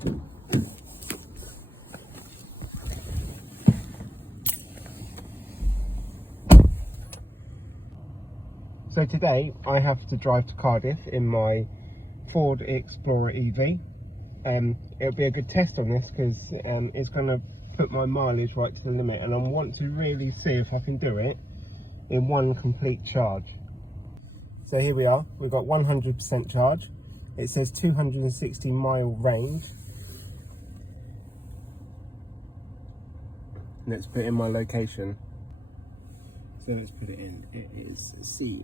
So today I have to drive to Cardiff in my Ford Explorer EV. It'll be a good test on this because it's going to put my mileage right to the limit, and I want to really see if I can do it in one complete charge. So here we are, we've got 100% charge. It says 260 mile range. Let's put in my location. So let's put it in. It is CF5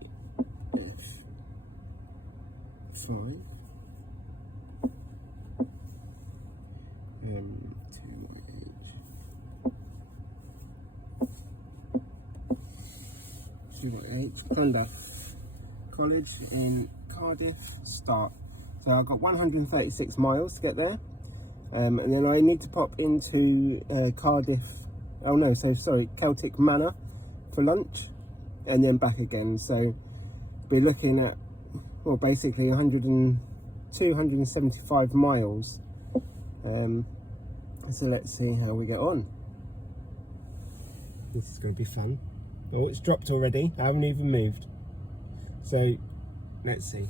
2H College in Cardiff. Start. So I've got 136 miles to get there, and then I need to pop into Cardiff. Oh no, so sorry, Celtic Manor for lunch, and then back again. So we're looking at, well, basically 275 miles. So let's see how we get on. This is going to be fun. Oh, it's dropped already. I haven't even moved. So let's see.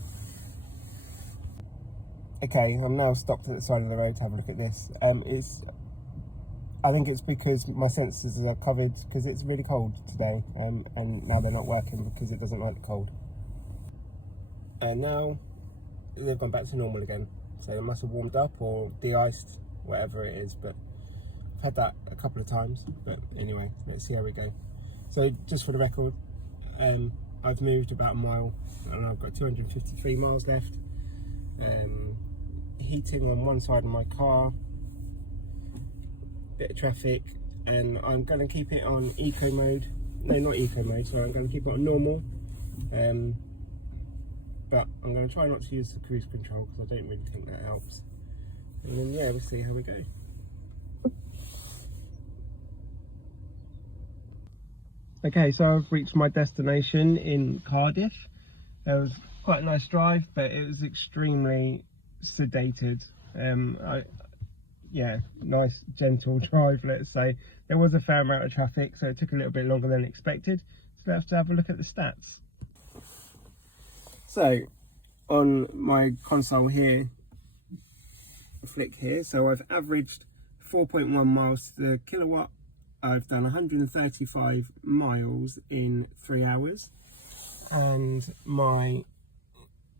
Okay, I'm now stopped at the side of the road to have a look at this. I think it's because my sensors are covered because it's really cold today, and now they're not working because it doesn't like the cold. And now they've gone back to normal again. So it must have warmed up or de-iced, whatever it is, but I've had that a couple of times. But anyway, let's see how we go. So just for the record, I've moved about a mile and I've got 253 miles left. Heating on one side of my car, bit of traffic, and I'm going to keep it on eco mode. No, not eco mode, sorry, I'm going to keep it on normal. But I'm going to try not to use the cruise control because I don't really think that helps. And then yeah, we'll see how we go. Okay, so I've reached my destination in Cardiff. It was quite a nice drive, but it was extremely sedated. Yeah, nice gentle drive, let's say. There was a fair amount of traffic, so it took a little bit longer than expected. So let's have a look at the stats. So on my console here, flick here, so I've averaged 4.1 miles to the kilowatt. I've done 135 miles in 3 hours, and my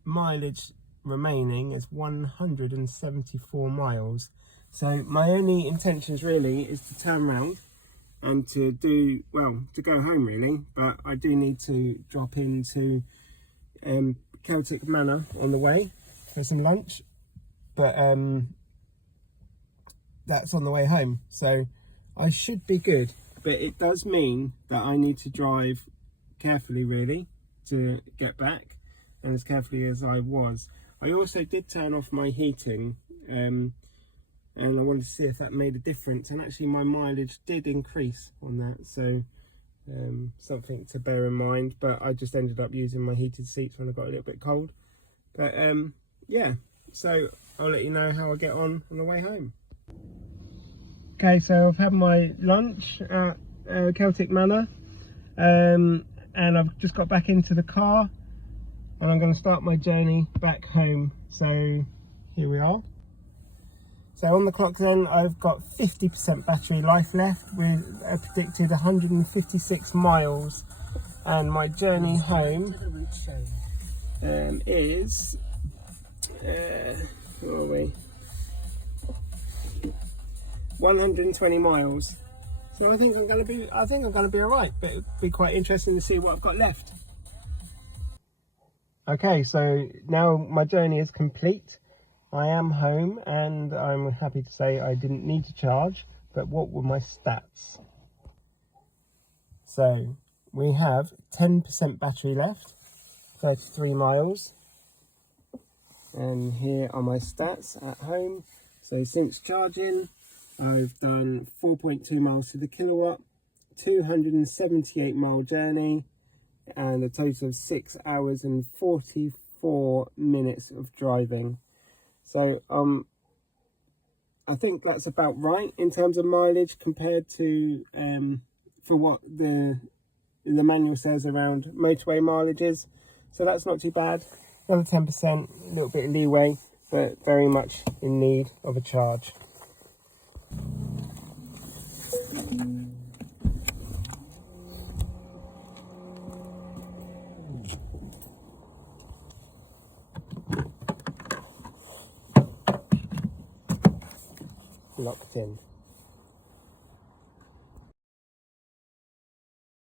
mileage remaining is 174 miles. So my only intentions really is to turn around and to do, well, to go home really, but I do need to drop into Celtic Manor on the way for some lunch, but that's on the way home, so I should be good. But it does mean that I need to drive carefully really to get back, and as carefully as I was. I also did turn off my heating, and I wanted to see if that made a difference, and actually my mileage did increase on that, so something to bear in mind. But I just ended up using my heated seats when I got a little bit cold. But yeah, so I'll let you know how I get on the way home. Okay, so I've had my lunch at Celtic Manor, and I've just got back into the car, and I'm going to start my journey back home. So here we are. So on the clock then, I've got 50% battery life left with a predicted 156 miles, and my journey home is where are we? 120 miles. So I think I'm going to be all right, but it'd be quite interesting to see what I've got left. Okay, so now my journey is complete. I am home, and I'm happy to say I didn't need to charge. But what were my stats? So we have 10% battery left, 33 miles. And here are my stats at home. So since charging, I've done 4.2 miles to the kilowatt, 278 mile journey, and a total of 6 hours and 44 minutes of driving. So I think that's about right in terms of mileage compared to for what the manual says around motorway mileages. So that's not too bad. Another 10%, a little bit of leeway, but very much in need of a charge. Locked in.